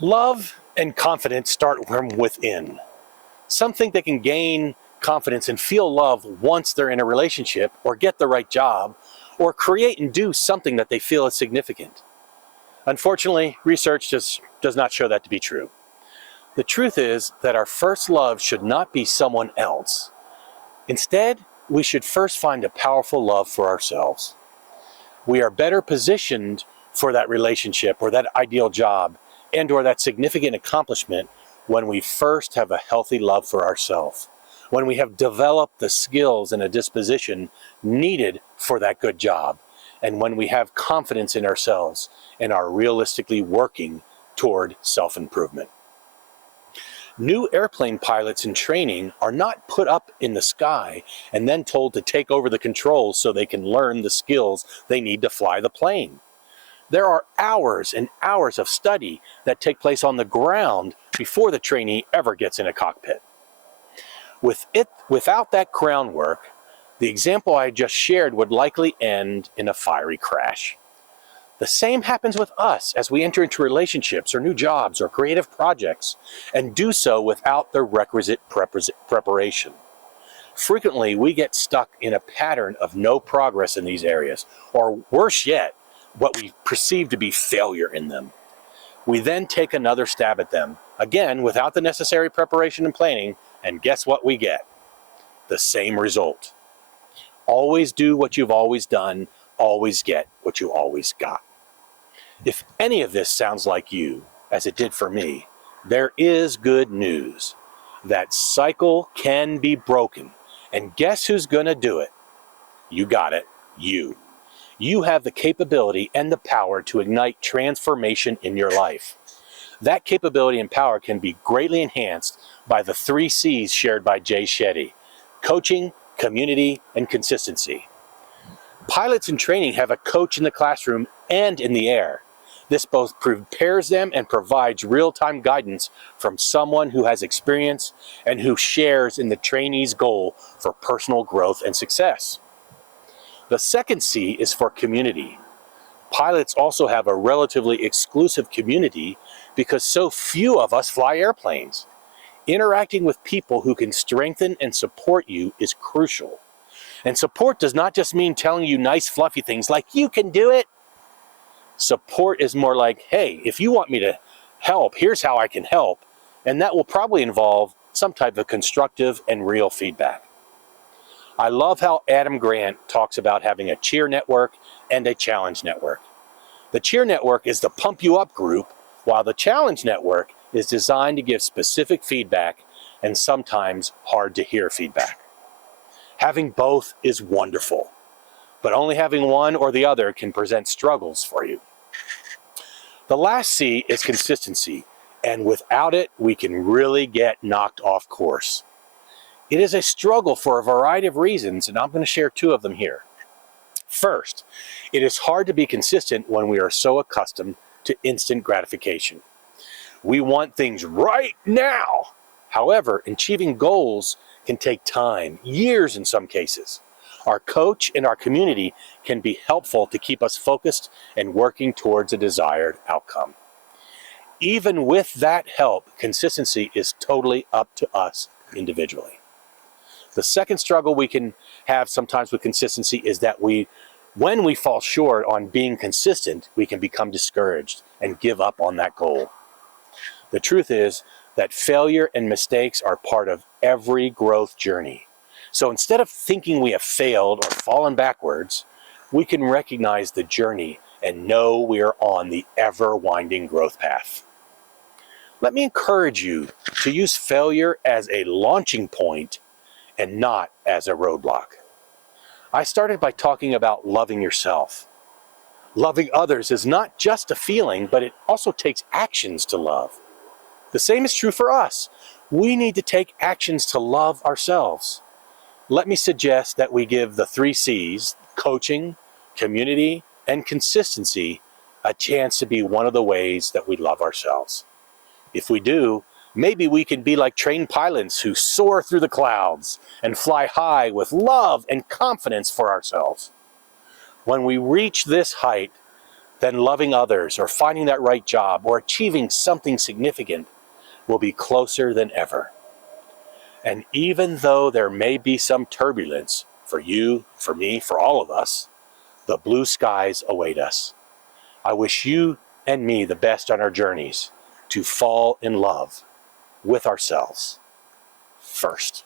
Love and confidence start from within. Some think they can gain confidence and feel love once they're in a relationship or get the right job or create and do something that they feel is significant. Unfortunately, research just does not show that to be true. The truth is that our first love should not be someone else. Instead, we should first find a powerful love for ourselves. We are better positioned for that relationship or that ideal job and or that significant accomplishment when we first have a healthy love for ourselves, when we have developed the skills and a disposition needed for that good job, and when we have confidence in ourselves and are realistically working toward self-improvement. New airplane pilots in training are not put up in the sky and then told to take over the controls so they can learn the skills they need to fly the plane. There are hours and hours of study that take place on the ground before the trainee ever gets in a cockpit. Without that groundwork, the example I just shared would likely end in a fiery crash. The same happens with us as we enter into relationships or new jobs or creative projects and do so without the requisite preparation. Frequently, we get stuck in a pattern of no progress in these areas, or worse yet, what we perceive to be failure in them. We then take another stab at them, again without the necessary preparation and planning, and guess what we get? The same result. Always do what you've always done, always get what you always got. If any of this sounds like you, as it did for me, there is good news. That cycle can be broken, and guess who's going to do it? You got it, you. You have the capability and the power to ignite transformation in your life. That capability and power can be greatly enhanced by the 3 C's shared by Jay Shetty: coaching, community, and consistency. Pilots in training have a coach in the classroom and in the air. This both prepares them and provides real-time guidance from someone who has experience and who shares in the trainee's goal for personal growth and success. The second C is for community. Pilots also have a relatively exclusive community because so few of us fly airplanes. Interacting with people who can strengthen and support you is crucial. And support does not just mean telling you nice fluffy things like, you can do it. Support is more like, hey, if you want me to help, here's how I can help. And that will probably involve some type of constructive and real feedback. I love how Adam Grant talks about having a cheer network and a challenge network. The cheer network is the pump you up group, while the challenge network is designed to give specific feedback and sometimes hard to hear feedback. Having both is wonderful, but only having one or the other can present struggles for you. The last C is consistency, and without it, we can really get knocked off course. It is a struggle for a variety of reasons, and I'm going to share 2 of them here. First, it is hard to be consistent when we are so accustomed to instant gratification. We want things right now. However, achieving goals can take time, years in some cases. Our coach and our community can be helpful to keep us focused and working towards a desired outcome. Even with that help, consistency is totally up to us individually. The second struggle we can have sometimes with consistency is that when we fall short on being consistent, we can become discouraged and give up on that goal. The truth is that failure and mistakes are part of every growth journey. So instead of thinking we have failed or fallen backwards, we can recognize the journey and know we are on the ever-winding growth path. Let me encourage you to use failure as a launching point and not as a roadblock. I started by talking about loving yourself. Loving others is not just a feeling, but it also takes actions to love. The same is true for us. We need to take actions to love ourselves. Let me suggest that we give the 3 C's, coaching, community, and consistency, a chance to be one of the ways that we love ourselves. If we do, maybe we can be like trained pilots who soar through the clouds and fly high with love and confidence for ourselves. When we reach this height, then loving others or finding that right job or achieving something significant will be closer than ever. And even though there may be some turbulence for you, for me, for all of us, the blue skies await us. I wish you and me the best on our journeys to fall in love with ourselves first.